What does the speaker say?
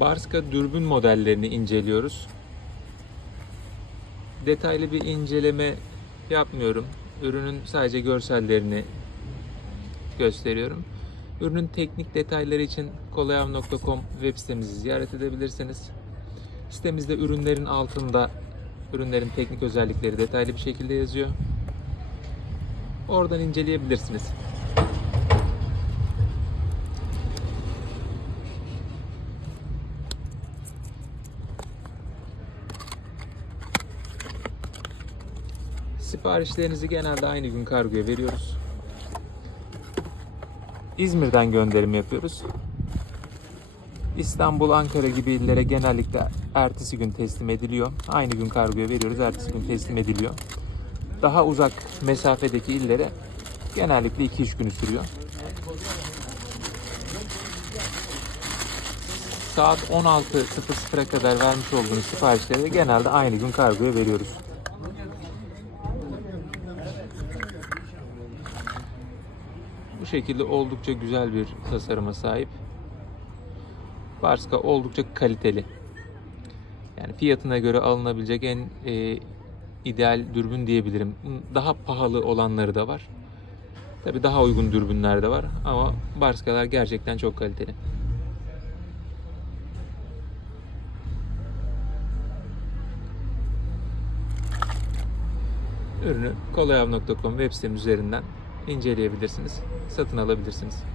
Barska dürbün modellerini inceliyoruz. Detaylı bir inceleme yapmıyorum. Ürünün sadece görsellerini gösteriyorum. Ürünün teknik detayları için kolayav.com web sitemizi ziyaret edebilirsiniz. Sitemizde ürünlerin altında ürünlerin teknik özellikleri detaylı bir şekilde yazıyor. Oradan inceleyebilirsiniz. Siparişlerinizi genelde aynı gün kargoya veriyoruz. İzmir'den gönderim yapıyoruz. İstanbul, Ankara gibi illere genellikle ertesi gün teslim ediliyor. Aynı gün kargoya veriyoruz, ertesi gün teslim ediliyor. Daha uzak mesafedeki illere genellikle 2-3 günü sürüyor. Saat 16.00'a kadar vermiş olduğunuz siparişleri de genelde aynı gün kargoya veriyoruz. Bu şekilde oldukça güzel bir tasarıma sahip. Barska oldukça kaliteli. Yani fiyatına göre alınabilecek en e, ideal dürbün diyebilirim. Daha pahalı olanları da var. Tabi daha uygun dürbünler de var ama Barskalar gerçekten çok kaliteli. Ürünü kolayav.com web sitemiz üzerinden inceleyebilirsiniz, satın alabilirsiniz.